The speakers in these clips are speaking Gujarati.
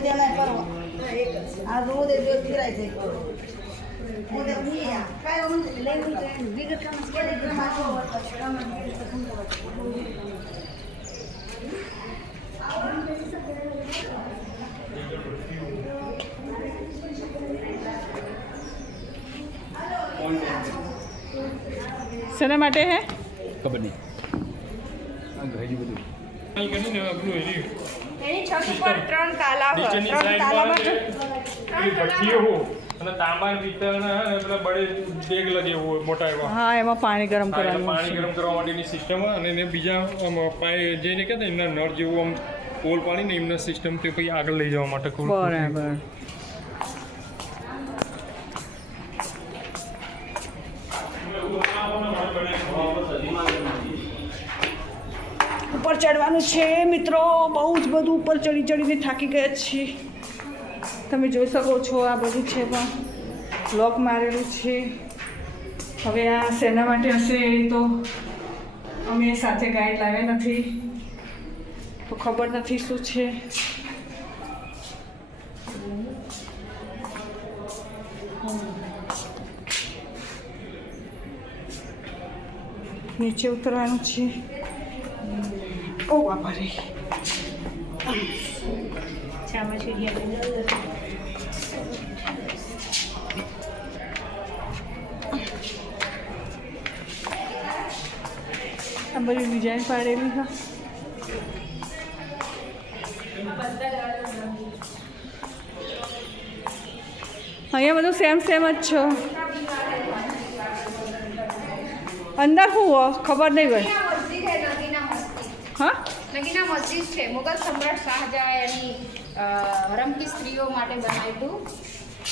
उद्या नाही परवा आज उद्या दिवस फिरायचंय उद्या काय म्हणते लय बिगट काम केलं શેના માટે હે ખબર નહીં એની છત ઉપર 3 તાલા હોય 3 તાલામાં અને તાંબા પિત્તળના પેલા બડે ડેગ લગે હોય મોટા એવા હા એમાં પાણી ગરમ કરવાનું પાણી ગરમ કરવા માટેની સિસ્ટમ અને એને બીજા જઈને કહેતા એમના નળ જેવું આમ પોલ પાડીને એમના સિસ્ટમ તે પછી આગળ લઈ જવા માટે બરાબર ઉપર ચડવાનું છે મિત્રો બહુ જ બધું ઉપર ચડી ચડીને થાકી ગયા છીએ તમે જોઈ શકો છો આ બધું છે પણ બ્લોક મારેલું છે હવે આ શેના માટે હશે એ તો અમે સાથે ગાઈડ લાવ્યા નથી તો ખબર નથી શું છે નીચે ઉતરવાનું છે ઓ બાપા રે આ બધી ડિઝાઇન પાડેલી હા અહીંયા બધું સેમ સેમ જ છો અંદર શું ખબર નહીં ભાઈ હા નગીના મસ્જિદ છે મુગલ સમ્રાટ શાહજહાં એની હરમકી સ્ત્રીઓ માટે બનાવ્યું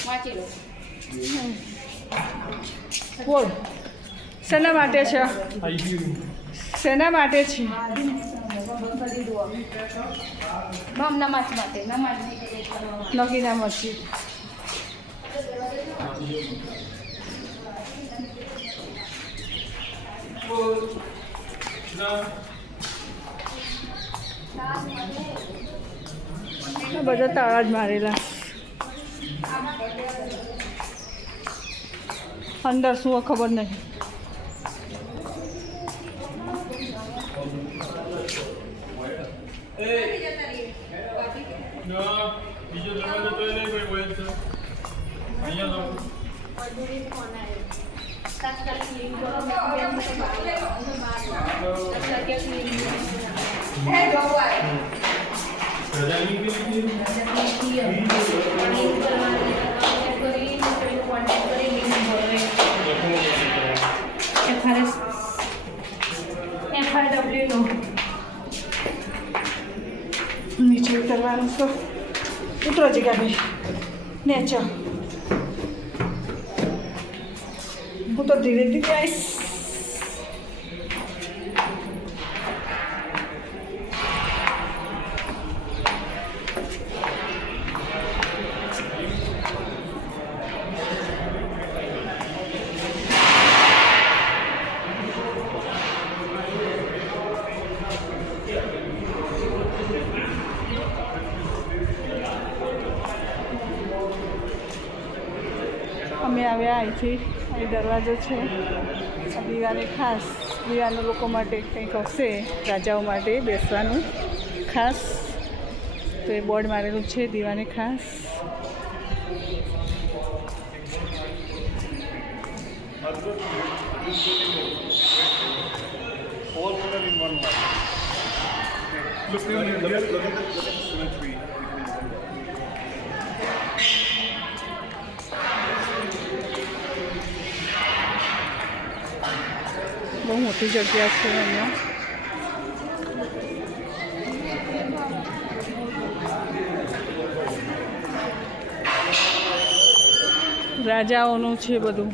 વાંચી લો બોલ શેના માટે છે શેના માટે છે નમાજ માટે નમાજ નગીના મસ્જિદ બધા તાળા જ મારેલા અંદર શું ખબર નહીં બીજો દરવાજો તો નહીં કોઈ હોય છે અહીંયા નીચે ઉતરવાનું તો ઉતરો જગ્યા ભાઈ નેચર હું તો ધીરે ધીરે આવીશ અમે આવ્યા અહીંથી અહીં દરવાજો છે દીવાને ખાસ દીવાના લોકો માટે કંઈક હશે રાજાઓ માટે બેસવાનું ખાસ તો એ બોર્ડ મારેલું છે દીવાને ખાસ બહુ મોટી જગ્યા છે અહીંયા રાજાઓનું છે બધું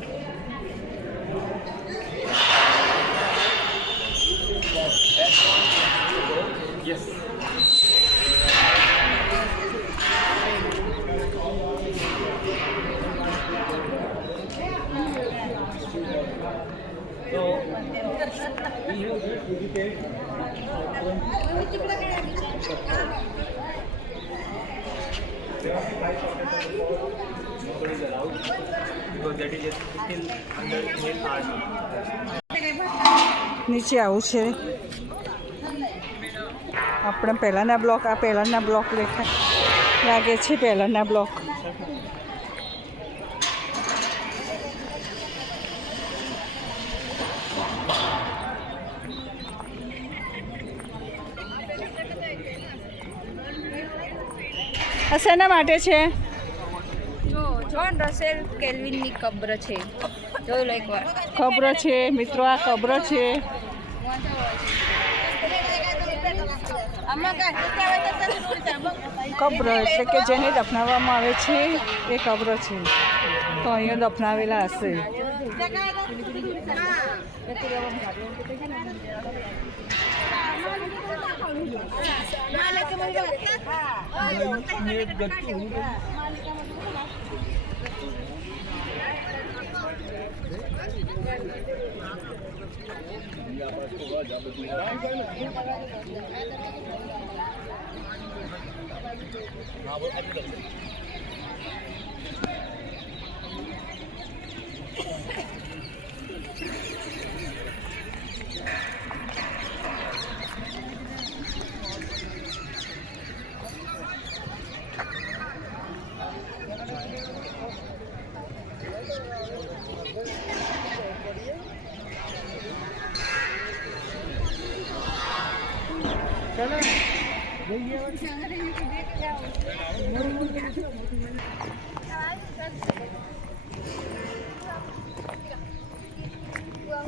નીચે આવું છે. આપણે પહેલાંના બ્લોક, આ પહેલાંના બ્લોક લાગે છે, પહેલાંના બ્લોક. આ શેના માટે છે? જો જોન રસેલ કેલ્વિનની કબ્ર છે, જોઈ લો એકવાર. કબ્ર છે મિત્રો, આ કબ્ર છે. કબ્ર એટલે કે જેને દફનાવવામાં આવે છે એ કબ્ર છે. તો અહીંયા દફનાવેલા હશે.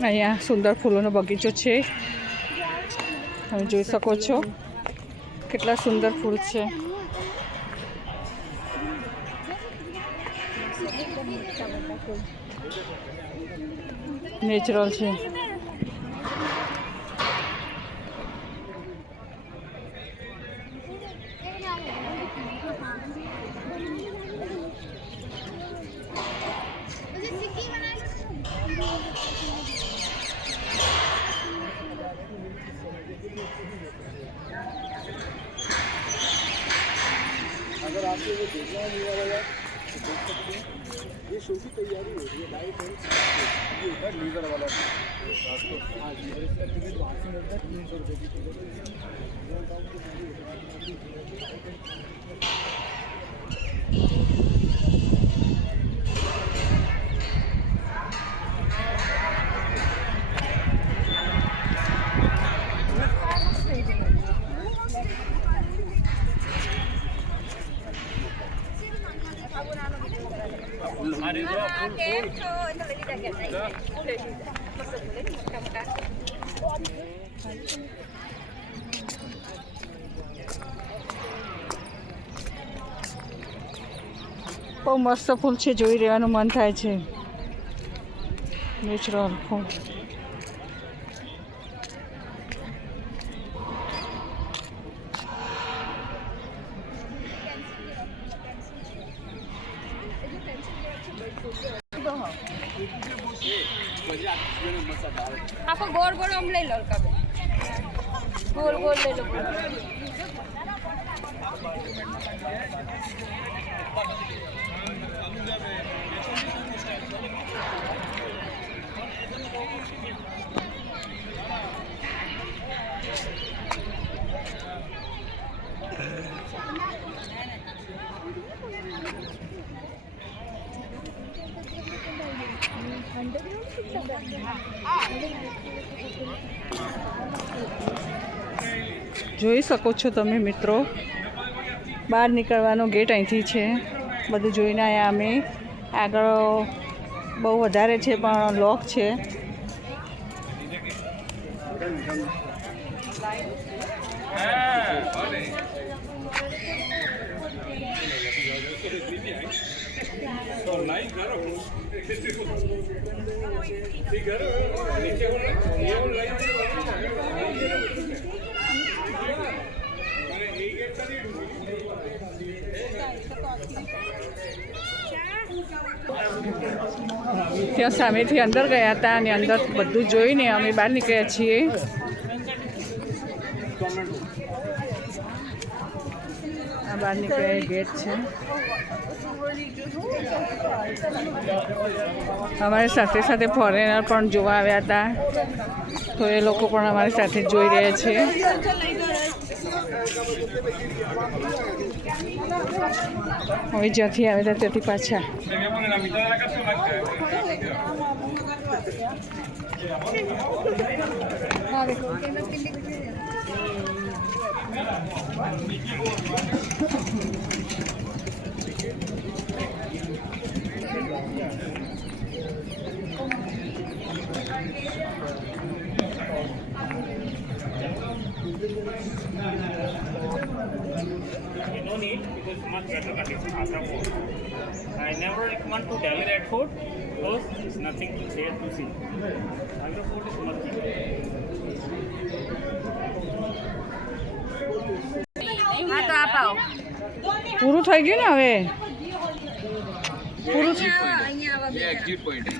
અહીંયા સુંદર ફૂલોનો બગીચો છે. તમે જોઈ શકો છો કેટલા સુંદર ફૂલ છે. નેચરલ છે. अगर आपको वो देखना नहीं वाला तो देख सकते हैं. ये शो की तैयारी हो रही है लाइट एंड ये होता है लीवर वाला रास्ता. हाँ जी, और इसका टिकट वहाँ से मिलता है 300 रुपये की टिकट. બહુ મસ્ત ફૂલ છે, જોઈ રહેવાનું મન થાય છે. નેચરલ ફૂલ. आपको गोल गोल हम ले लो कब गोल गोल ले लो. જોઈ શકો છો તમે મિત્રો, બહાર નીકળવાનો ગેટ અહીંથી છે. બધું જોઈને આવ્યા અમે. આગળ બહુ વધારે છે પણ લોક છે. ત્યાં સામેથી અંદર ગયા હતા અને અંદર બધું જોઈને અમે બહાર નીકળ્યા છીએ. આ બહાર નીકળે ગેટ છે. અમારી સાથે સાથે ફોરેનર પણ જોવા આવ્યા હતા, તો એ લોકો પણ અમારી સાથે જોઈ રહ્યા છે. હવે જ્યાંથી આવ્યા હતા ત્યાંથી પાછા. No need, because much better condition Agra Fort. I never recommend to Delhi Red Fort because it's nothing there to see. Agra Fort is much better. પૂરું થઈ ગયું ને હવે? પૂરું ये एग्जिट पॉइंट है.